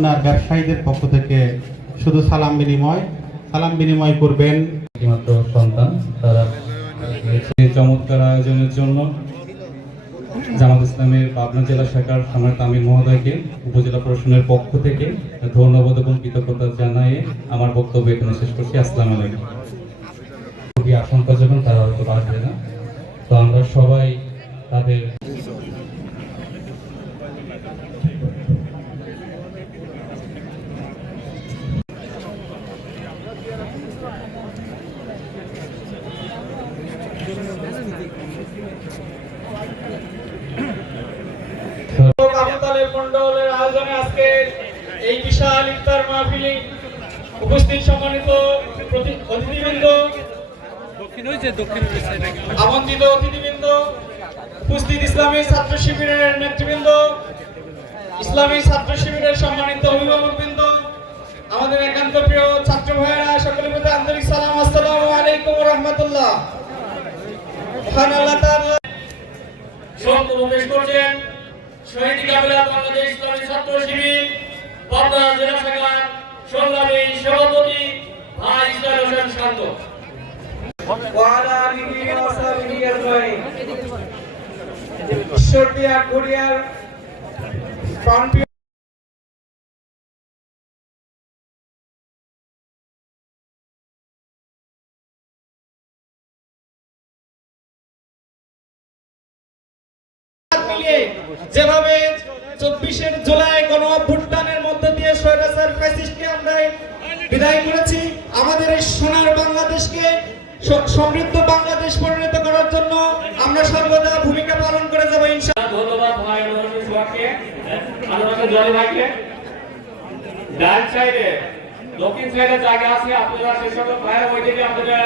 আপনার ব্যবসায়ীদের পক্ষ থেকে শুধু সালাম বিনিময় সালাম বিনিময় করবেন। একমাত্র সন্তান তারা চমৎকার আয়োজনের জন্য জামাত ইসলামের পাবনা জেলা শাখার সম্রাট আমির মহোদয়কে, উপজেলা প্রশাসনের পক্ষ থেকে ধন্যবাদ এবং কৃতজ্ঞতা জানিয়ে আমার বক্তব্য এখানে শেষ করছি। আসসালামু খুবই আশঙ্কাজনক তারা হয়তো বাঁচবে না। তো আমরা সবাই তাদের মন্ডলের আয়োজনে আজকে এই বিশাল ইফতার মাহফিলে উপস্থিত সম্মানিত অতিথিবৃন্দ আমন্ত্রিত অতিথিবৃন্দ উপস্থিত ইসলামী ছাত্র শিবিরের নেতৃবৃন্দ ইসলামী ছাত্র শিবিরের সম্মানিত অভিভাবকবৃন্দ আমাদের একান্ত প্রিয় ছাত্র ভাইয়েরা সকলের প্রতি আন্তরিক সালাম আসসালামু আলাইকুম রহমতুল্লাহ মহান আল্লাহ তাআলা পেশ করছেন। শহীদ কাবিলা বাংলাদেশ ইসলামী ছাত্র শিবির, পাবনা জেলা শাখার সংগ্রামী সভাপতি ভাই ইসলাম হোসেন শান্ত। ঈশ্বরদিয়া কোরিয়ার মিলিয়ে যেভাবে চব্বিশের জুলাই গণ অভ্যুত্থানের মধ্যে দিয়ে স্বৈরাচার ফ্যাসিস্টকে আমরা বিদায় করেছি, আমাদের এই সোনার বাংলাদেশকে সমৃদ্ধ বাংলাদেশ পরিণত করার জন্য আমরা সর্বদা ভূমিকা পালন করে যাব, ইনশাআল্লাহ। ধন্যবাদ ভাই আলোচনা জয় ভাইকে। ডান সাইডে, দক্ষিণ সাইডে জায়গা আছে, আপনারা আপনারা